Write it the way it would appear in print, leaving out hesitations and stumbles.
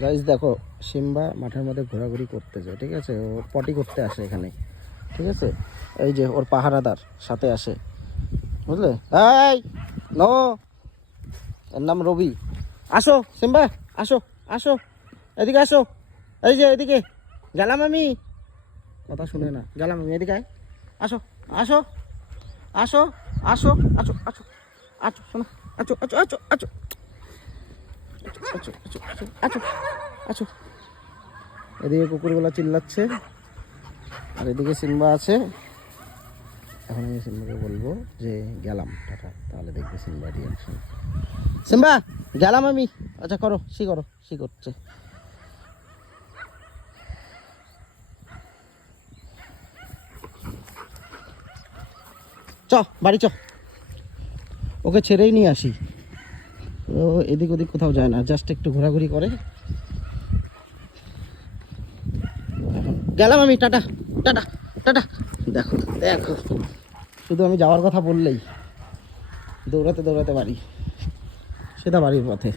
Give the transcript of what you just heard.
Guys দেখো, Simba মাঠের মধ্যে ঘোরাঘুরি করতে যায়, ঠিক আছে? ও পটি করতে আসে এখানে, ঠিক আছে? এই যে ওর পাহারাদার সাথে আসে, বুঝলে? এই নো, এর নাম রবি। আসো সিম্বা, আসো আসো, এদিকে আসো। এই যে এদিকে গেলাম আমি, কথা শুনে না, গেলাম আমি, এদিকে আয়। আসো আসো আসো আসো আছো আছো আছো, শোনো, আছো আছো আছো আছো আছো আছো আছো আছো আছো। এদিকে কুকুরগুলো চিল্লাচ্ছে আর এদিকে সিম্বা আছে। এখন আমি সিম্বাকে বলবো যে গেলাম, টাটা, তাহলে দেখবে সিম্বা রিয়াকশন। সিম্বা গেলাম আমি। আচ্ছা করো, করো, করছে। চ বাড়ি চ, ওকে ছেড়েই নিয়ে আসি। ও এদিক ওদিক কোথাও যায় না, জাস্ট একটু ঘোরাঘুরি করে। গেলাম আমি, টাটা টাটা টাটা। দেখো দেখো, শুধু আমি যাওয়ার কথা বললেই দৌড়াতে দৌড়াতে বাড়ি, সেটা বাড়ির পথে।